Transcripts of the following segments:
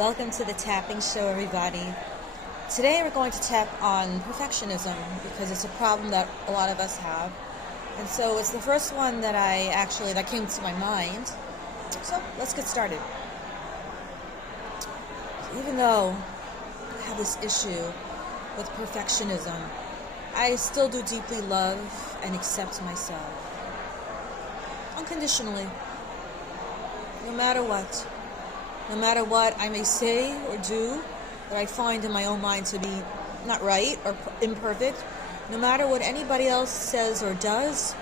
Welcome to the Tapping Show, everybody. Today we're going to tap on perfectionism because it's a problem that a lot of us have. And so it's the first one that came to my mind. So let's get started. Even though I have this issue with perfectionism, I still do deeply love and accept myself. Unconditionally. No matter what. No matter what I may say or do that I find in my own mind to be not right or imperfect, no matter what anybody else says or does,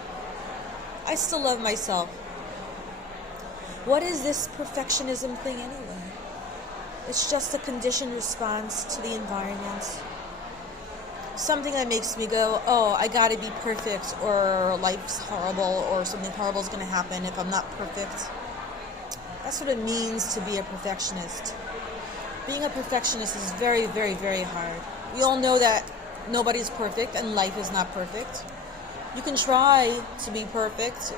I still love myself. What is this perfectionism thing anyway? It's just a conditioned response to the environment. Something that makes me go, oh, I gotta be perfect, or life's horrible, or something horrible is gonna happen if I'm not perfect. That's what it means to be a perfectionist. Being a perfectionist is very, very, very hard. We all know that nobody's perfect and life is not perfect. You can try to be perfect,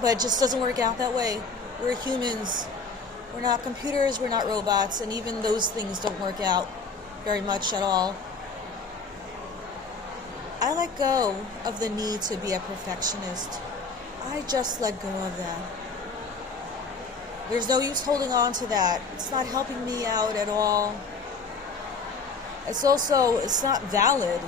but it just doesn't work out that way. We're humans. We're not computers, we're not robots, and even those things don't work out very much at all. I let go of the need to be a perfectionist. I just let go of that. There's no use holding on to that. It's not helping me out at all. It's not valid.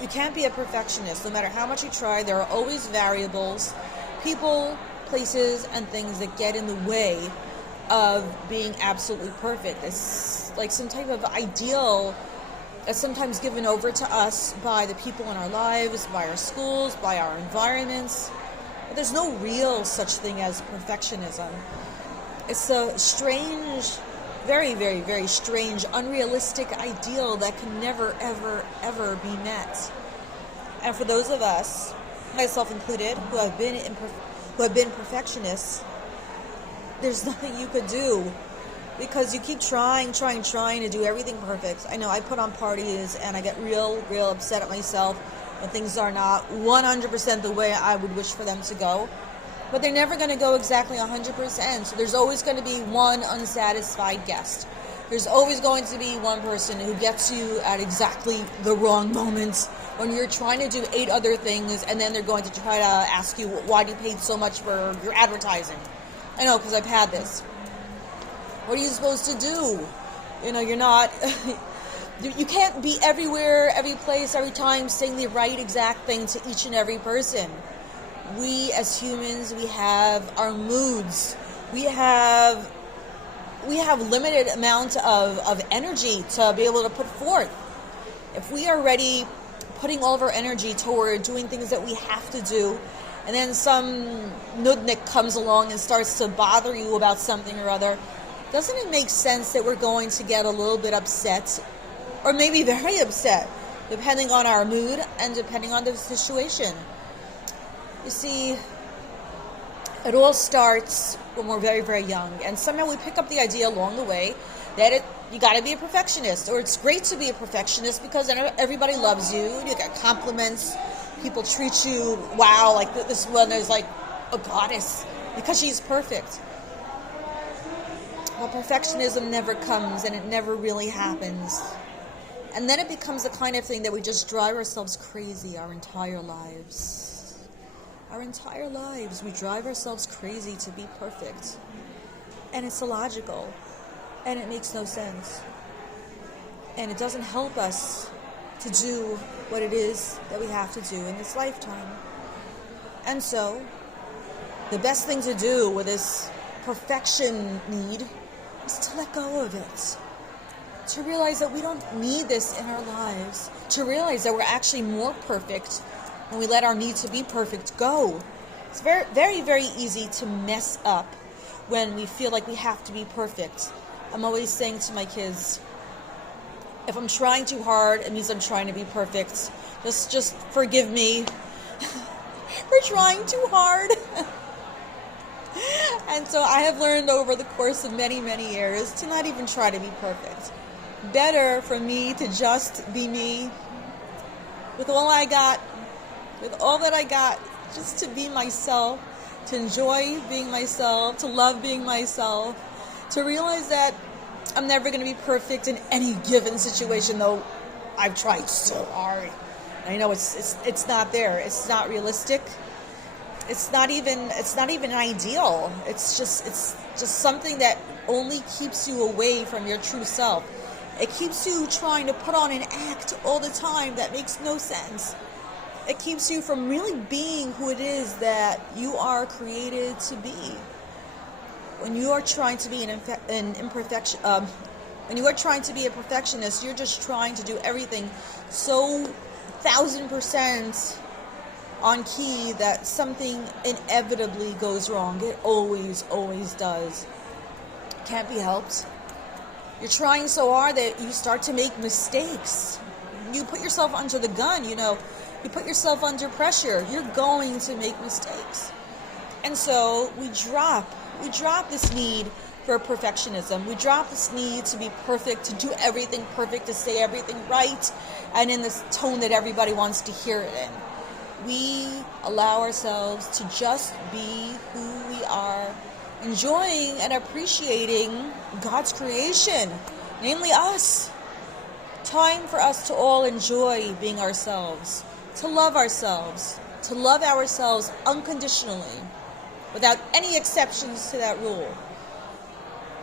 You can't be a perfectionist. No matter how much you try, there are always variables, people, places, and things that get in the way of being absolutely perfect. It's like some type of ideal that's sometimes given over to us by the people in our lives, by our schools, by our environments. But there's no real such thing as perfectionism. It's a strange, very, very, very strange, unrealistic ideal that can never, ever, ever be met. And for those of us, myself included, who have been perfectionists, there's nothing you could do because you keep trying to do everything perfect. I know I put on parties and I get real upset at myself when things are not 100% the way I would wish for them to go. But they're never going to go exactly 100%. So there's always going to be one unsatisfied guest. There's always going to be one person who gets you at exactly the wrong moments when you're trying to do 8 other things, and then they're going to try to ask you, why do you pay so much for your advertising? I know, because I've had this. What are you supposed to do? You're not... You can't be everywhere, every place, every time saying the right exact thing to each and every person. We as humans, we have our moods. We have limited amount of energy to be able to put forth. If we are already putting all of our energy toward doing things that we have to do, and then some nudnik comes along and starts to bother you about something or other, doesn't it make sense that we're going to get a little bit upset, or maybe very upset, depending on our mood and depending on the situation? You see, it all starts when we're very, very young, and somehow we pick up the idea along the way that you got to be a perfectionist, or it's great to be a perfectionist because then everybody loves you, you get compliments, people treat you, wow, like this one is like a goddess because she's perfect. Well, perfectionism never comes, and it never really happens. And then it becomes the kind of thing that we just drive ourselves crazy our entire lives. Our entire lives, we drive ourselves crazy to be perfect. And it's illogical. And it makes no sense. And it doesn't help us to do what it is that we have to do in this lifetime. And so, the best thing to do with this perfection need is to let go of it. To realize that we don't need this in our lives. To realize that we're actually more perfect when we let our need to be perfect go. It's very, very, very easy to mess up when we feel like we have to be perfect. I'm always saying to my kids, if I'm trying too hard, it means I'm trying to be perfect. Just forgive me for trying too hard. And so I have learned over the course of many, many years to not even try to be perfect. Better for me to just be me with all I got, with all that I got, just to be myself, to enjoy being myself, to love being myself, To realize that I'm never going to be perfect in any given situation, though I've tried so hard. I know it's not there. It's not realistic. It's not even ideal. It's just something that only keeps you away from your true self. It keeps you trying to put on an act all the time that makes no sense. It keeps you from really being who it is that you are created to be. When you are trying to be an imperfection, when you are trying to be a perfectionist, you're just trying to do everything so 1,000% on key that something inevitably goes wrong. It always does. Can't be helped. You're trying so hard that you start to make mistakes. You put yourself under the gun, you put yourself under pressure. You're going to make mistakes. And so we drop this need for perfectionism. We drop this need to be perfect, to do everything perfect, to say everything right, and in this tone that everybody wants to hear it in. We allow ourselves to just be who we are, enjoying and appreciating God's creation, namely us. Time for us to all enjoy being ourselves, to love ourselves unconditionally, without any exceptions to that rule,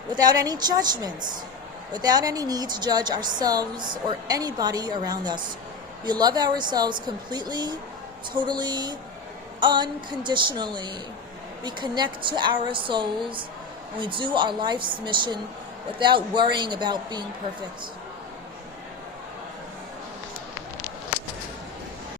without any judgments, without any need to judge ourselves or anybody around us. We love ourselves completely, totally, unconditionally. We connect to our souls and we do our life's mission without worrying about being perfect.